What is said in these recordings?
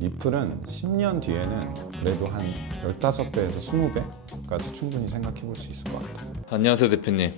리플은 10년 뒤에는 그래도 한 15배에서 20배까지 충분히 생각해 볼 수 있을 것 같아요. 안녕하세요 대표님.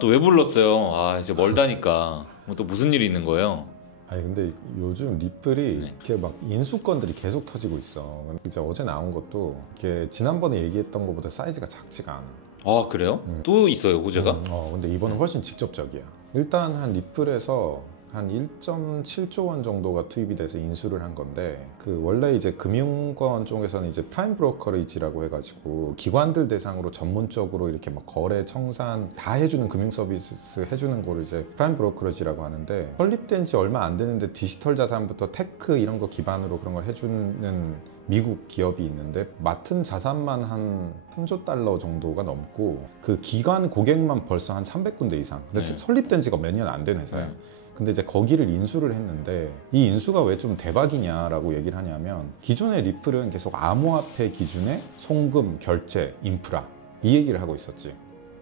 또 왜 불렀어요? 이제 멀다니까. 또 무슨 일이 있는 거예요? 아니 근데 요즘 리플이 네. 이렇게 막 인수건들이 계속 터지고 있어. 이제 어제 나온 것도 이렇게 지난번에 얘기했던 것보다 사이즈가 작지가 않아. 그래요? 또 있어요 호재가? 근데 이번은 훨씬 직접적이야. 일단 한 리플에서 한 1.7조 원 정도가 투입이 돼서 인수를 한 건데, 그 원래 이제 금융권 쪽에서는 이제 프라임 브로커리지라고 해가지고 기관들 대상으로 전문적으로 이렇게 막 거래, 청산 다 해주는 금융 서비스 해주는 거를 이제 프라임 브로커리지라고 하는데, 설립된 지 얼마 안 되는데 디지털 자산부터 테크 이런 거 기반으로 그런 걸 해주는 미국 기업이 있는데, 맡은 자산만 한 3조 달러 정도가 넘고 그 기관 고객만 벌써 한 300군데 이상. 근데 설립된 지가 몇 년 안 된 회사야. 근데 이제 거기를 인수를 했는데, 이 인수가 왜 좀 대박이냐라고 얘기를 하냐면, 기존의 리플은 계속 암호화폐 기준의 송금, 결제, 인프라 이 얘기를 하고 있었지.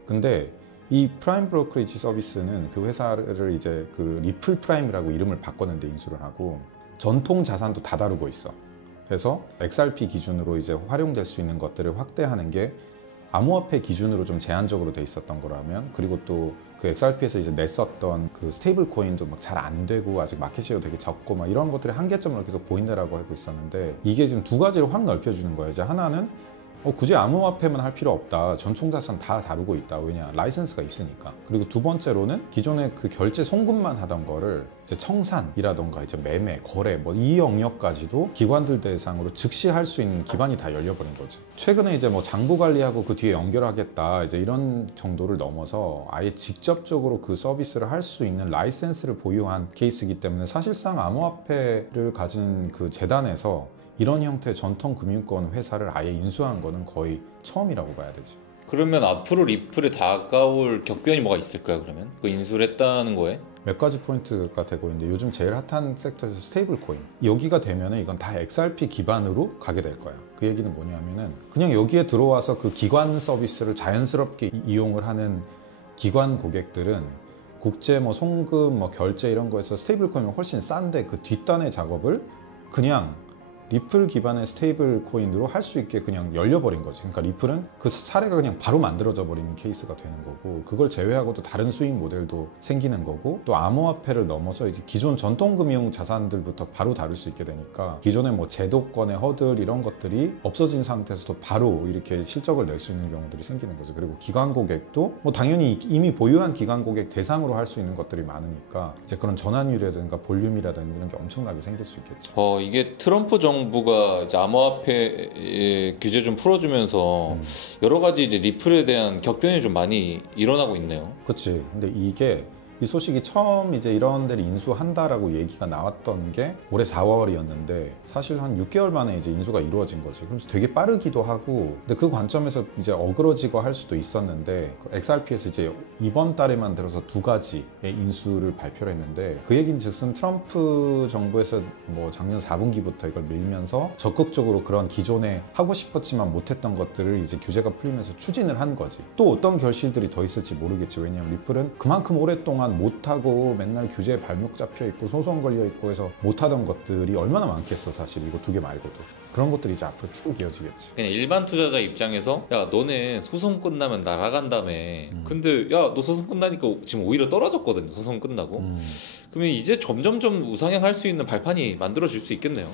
근데 이 프라임 브로커리지 서비스는 그 회사를 이제 그 리플 프라임이라고 이름을 바꿨는데 인수를 하고, 전통 자산도 다 다루고 있어. 그래서 XRP 기준으로 이제 활용될 수 있는 것들을 확대하는 게 암호화폐 기준으로 좀 제한적으로 돼 있었던 거라면, 그리고 또 그 XRP에서 이제 냈었던 그 스테이블 코인도 막 잘 안 되고 아직 마켓 셰어 되게 적고 막 이런 것들이 한계점으로 계속 보인다라고 하고 있었는데, 이게 지금 두 가지를 확 넓혀주는 거예요. 이제 하나는 굳이 암호화폐만 할 필요 없다. 전통자산 다 다루고 있다. 왜냐? 라이선스가 있으니까. 그리고 두 번째로는 기존에 그 결제 송금만 하던 거를 이제 청산이라던가 이제 매매, 거래 뭐 이 영역까지도 기관들 대상으로 즉시 할 수 있는 기반이 다 열려버린 거지. 최근에 이제 뭐 장부 관리하고 그 뒤에 연결하겠다 이제 이런 정도를 넘어서 아예 직접적으로 그 서비스를 할 수 있는 라이센스를 보유한 케이스이기 때문에, 사실상 암호화폐를 가진 그 재단에서 이런 형태의 전통 금융권 회사를 아예 인수한 거는 거의 처음이라고 봐야 되지. 그러면 앞으로 리플에 다가올 격변이 뭐가 있을까요? 그러면 그 인수를 했다는 거에? 몇 가지 포인트가 되고 있는데, 요즘 제일 핫한 섹터에서 스테이블 코인, 여기가 되면은 이건 다 XRP 기반으로 가게 될 거야. 그 얘기는 뭐냐면은, 그냥 여기에 들어와서 그 기관 서비스를 자연스럽게 이용을 하는 기관 고객들은 국제 뭐 송금 뭐 결제 이런 거에서 스테이블 코인은 훨씬 싼데, 그 뒷단의 작업을 그냥 리플 기반의 스테이블 코인으로 할 수 있게 그냥 열려버린 거지. 그러니까 리플은 그 사례가 그냥 바로 만들어져 버리는 케이스가 되는 거고, 그걸 제외하고도 다른 수익 모델도 생기는 거고, 또 암호화폐를 넘어서 이제 기존 전통금융 자산들부터 바로 다룰 수 있게 되니까, 기존의 뭐 제도권의 허들 이런 것들이 없어진 상태에서도 바로 이렇게 실적을 낼 수 있는 경우들이 생기는 거죠. 그리고 기관 고객도 뭐 당연히 이미 보유한 기관 고객 대상으로 할 수 있는 것들이 많으니까, 이제 그런 전환율이라든가 볼륨이라든가 이런 게 엄청나게 생길 수 있겠죠. 이게 트럼프 정부가 이제 암호화폐 규제 좀 풀어주면서 여러 가지 이제 리플에 대한 격변이 좀 많이 일어나고 있네요. 그치. 근데 이게 이 소식이 처음 이제 이런 데를 인수한다라고 얘기가 나왔던 게 올해 4월이었는데, 사실 한 6개월 만에 이제 인수가 이루어진 거지. 그래서 되게 빠르기도 하고, 근데 그 관점에서 이제 어그러지고 할 수도 있었는데, XRP에서 이제 이번 달에만 들어서 2가지의 인수를 발표를 했는데, 그 얘기는 즉슨 트럼프 정부에서 뭐 작년 4분기부터 이걸 밀면서 적극적으로 그런 기존에 하고 싶었지만 못했던 것들을 이제 규제가 풀리면서 추진을 한 거지. 또 어떤 결실들이 더 있을지 모르겠지. 왜냐면 리플은 그만큼 오랫동안 못하고 맨날 규제에 발목 잡혀 있고 소송 걸려 있고 해서 못하던 것들이 얼마나 많겠어. 사실 이거 2개 말고도 그런 것들이 이제 앞으로 쭉 이어지겠지. 그냥 일반 투자자 입장에서 야 너네 소송 끝나면 날아간다며. 근데 야 너 소송 끝나니까 지금 오히려 떨어졌거든요. 소송 끝나고. 그러면 이제 점점점 우상향할 수 있는 발판이 만들어질 수 있겠네요.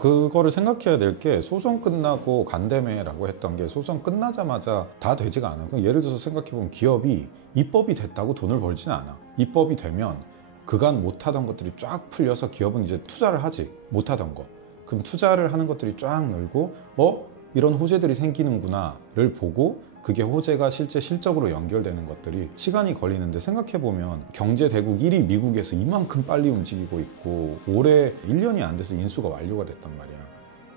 그거를 생각해야 될 게, 소송 끝나고 간대매라고 했던 게 소송 끝나자마자 다 되지가 않아. 예를 들어서 생각해보면, 기업이 입법이 됐다고 돈을 벌지는 않아. 입법이 되면 그간 못하던 것들이 쫙 풀려서 기업은 이제 투자를 하지. 못하던 거. 그럼 투자를 하는 것들이 쫙 늘고, 이런 호재들이 생기는구나를 보고 그게 호재가 실제 실적으로 연결되는 것들이 시간이 걸리는데, 생각해보면 경제 대국 1위 미국에서 이만큼 빨리 움직이고 있고, 올해 1년이 안 돼서 인수가 완료가 됐단 말이야.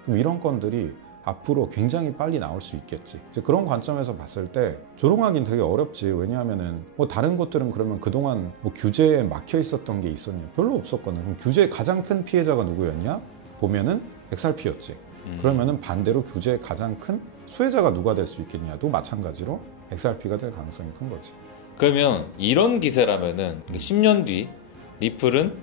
그럼 이런 건들이 앞으로 굉장히 빨리 나올 수 있겠지. 이제 그런 관점에서 봤을 때 조롱하긴 되게 어렵지. 왜냐하면은 뭐 다른 것들은 그러면 그동안 뭐 규제에 막혀 있었던 게 있었냐? 별로 없었거든. 그럼 규제의 가장 큰 피해자가 누구였냐? 보면은 XRP였지. 그러면은 반대로 규제의 가장 큰 수혜자가 누가 될 수 있겠냐도 마찬가지로 XRP가 될 가능성이 큰 거지. 그러면 이런 기세라면은 10년 뒤 리플은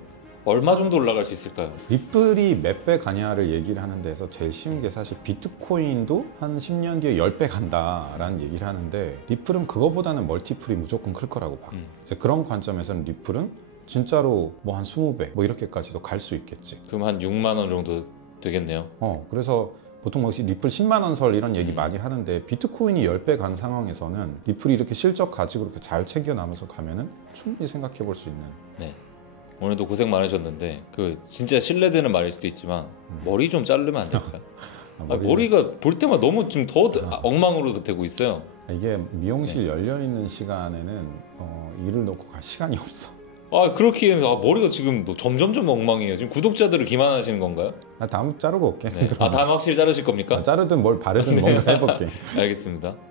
얼마 정도 올라갈 수 있을까요? 리플이 몇 배 가냐를 얘기를 하는 데서 제일 쉬운 게 사실 비트코인도 한 10년 뒤에 10배 간다라는 얘기를 하는데 리플은 그거보다는 멀티플이 무조건 클 거라고 봐. 이제 그런 관점에서는 리플은 진짜로 뭐 한 20배 뭐 이렇게까지도 갈 수 있겠지. 그럼 한 6만 원 정도 되겠네요. 그래서 보통 뭐 리플 10만 원 설 이런 얘기 많이 하는데 비트코인이 10배 간 상황에서는 리플이 이렇게 실적 가지고 이렇게 잘 챙겨나면서 가면은 충분히 생각해 볼 수 있는. 네. 오늘도 고생 많으셨는데 그 진짜 신뢰되는 말일 수도 있지만 머리 좀 자르면 안 될까요? 머리가 볼 때마다 너무 좀 더 엉망으로 되고 있어요. 이게 미용실 열려 있는 시간에는 일을 놓고 갈 시간이 없어. 그렇기에는 머리가 지금 뭐 점점점 엉망이에요. 지금 구독자들을 기만하시는 건가요? 다음 자르고 올게. 네. 다음 확실히 자르실 겁니까? 자르든 뭘 바르든 뭔가 해볼게. 알겠습니다.